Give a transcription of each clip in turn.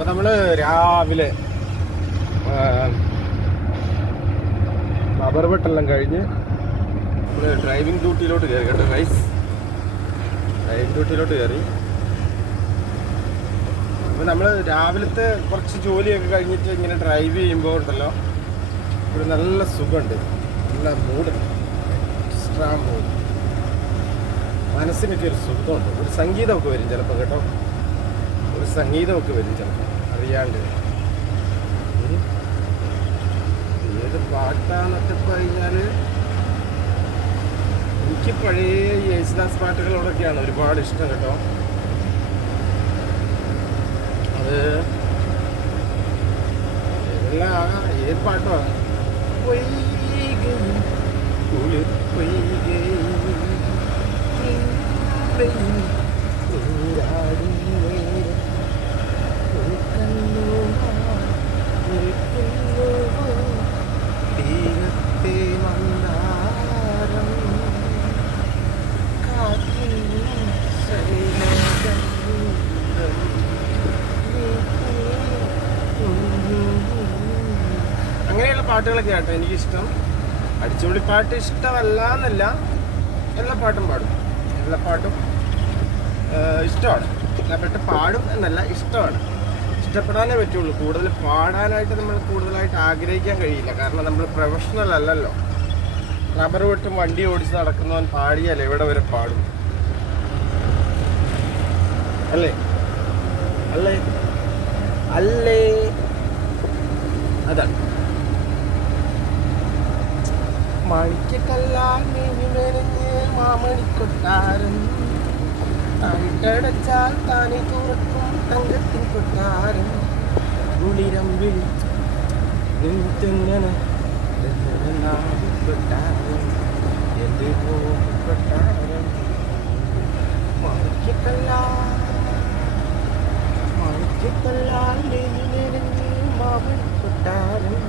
അപ്പോൾ നമ്മൾ രാവിലെ റബ്ബർ വെട്ടെല്ലാം കഴിഞ്ഞ് നമ്മൾ ഡ്രൈവിംഗ് ഡ്യൂട്ടിയിലോട്ട് കയറി കേട്ടോ ഗൈസ്. ഡ്രൈവിംഗ് ഡ്യൂട്ടിയിലോട്ട് കയറി. അപ്പോൾ നമ്മൾ രാവിലത്തെ കുറച്ച് ജോലിയൊക്കെ കഴിഞ്ഞിട്ട് ഇങ്ങനെ ഡ്രൈവ് ചെയ്യുമ്പോൾ ഉണ്ടല്ലോ ഒരു നല്ല സുഖമുണ്ട്, നല്ല മൂഡ്, എക്സ്ട്രാ മൂഡ്, മനസ്സിനൊക്കെ ഒരു സുഖമുണ്ട്. ഒരു സംഗീതമൊക്കെ വരും ചിലപ്പോൾ കേട്ടോ, ഒരു സംഗീതമൊക്കെ വരും ചിലപ്പോൾ അറിയാണ്ട്. ഏത് പാട്ടാന്നൊക്കെ കഴിഞ്ഞാൽ എനിക്ക് പഴയ യേശുദാസ് പാട്ടുകളോടൊക്കെയാണ് ഒരുപാട് ഇഷ്ടം കേട്ടോ. അത് ഏത് പാട്ടുമാണ് അങ്ങനെയുള്ള പാട്ടുകളൊക്കെ ആട്ടോ എനിക്കിഷ്ടം. അടിച്ചുപൊളി പാട്ട് ഇഷ്ടമല്ല എന്നല്ല, എല്ലാ പാട്ടും പാടും, എല്ലാ പാട്ടും ഇഷ്ടമാണ്. പെട്ട് പാടും എന്നല്ല, ഇഷ്ടമാണ്. ഇഷ്ടപ്പെടാനേ പറ്റുള്ളൂ. കൂടുതൽ പാടാനായിട്ട് നമ്മൾ കൂടുതലായിട്ട് ആഗ്രഹിക്കാൻ കഴിയില്ല, കാരണം നമ്മൾ പ്രൊഫഷണൽ അല്ലല്ലോ. റബ്ബർ വെട്ടും വണ്ടി ഓടിച്ച് നടക്കുന്നവൻ പാടിയാലേ എവിടെ വരെ പാടും, അല്ലേ അല്ലേ അല്ലേ? അതാണ് മാണിക്കല്ലാൽ മെനിഞ്ഞ് മാമണിക്കൊട്ടാരം, താഴിട്ടടച്ചാൽ താനെ തുറക്കും തങ്കത്തിൻ കൊട്ടാരം, കുളിരം വിളിച്ചെങ്ങനെ കൊട്ടാരം, എൻ്റെ കൊട്ടാരം. മാണിക്കല്ലാൽ മെനിഞ്ഞ് മാമണിക്കൊട്ടാരം,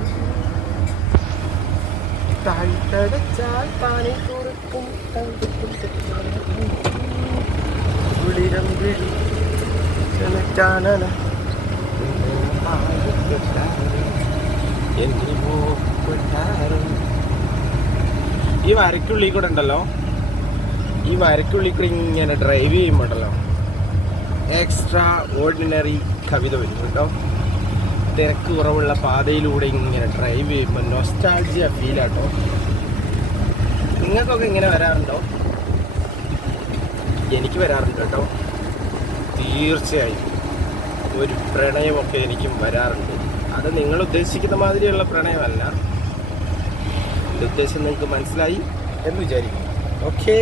താഴ്ത്തടച്ചാൽ താനെ തുറക്കും തങ്കത്തിൻ കുളിരം വിളിച്ചാനന എൻ്റെ കൊട്ടാരം. ഈ വരയ്ക്കുള്ളിൽ കൂടെ ഉണ്ടല്ലോ, ഈ വരയ്ക്കുള്ളിൽ കൂടെ ഇങ്ങനെ ഡ്രൈവ് ചെയ്യുമ്പോണ്ടല്ലോ എക്സ്ട്രാ ഓർഡിനറി കവിത വരും കേട്ടോ. തിരക്ക് കുറവുള്ള പാതയിലൂടെ ഇങ്ങനെ ഡ്രൈവ് ചെയ്യുമ്പോൾ നൊസ്റ്റാൾജിയ ഫീലാട്ടോ. നിങ്ങൾക്കൊക്കെ ഇങ്ങനെ വരാറുണ്ടോ? എനിക്ക് വരാറുണ്ട് കേട്ടോ, തീർച്ചയായും. ഒരു പ്രണയമൊക്കെ എനിക്കും വരാറുണ്ട്. അത് നിങ്ങൾ ഉദ്ദേശിക്കുന്ന മാതിരിയുള്ള പ്രണയമല്ല. എൻ്റെ ഉദ്ദേശം നിങ്ങൾക്ക് മനസ്സിലായി എന്ന് വിചാരിക്കും. ഓക്കേ.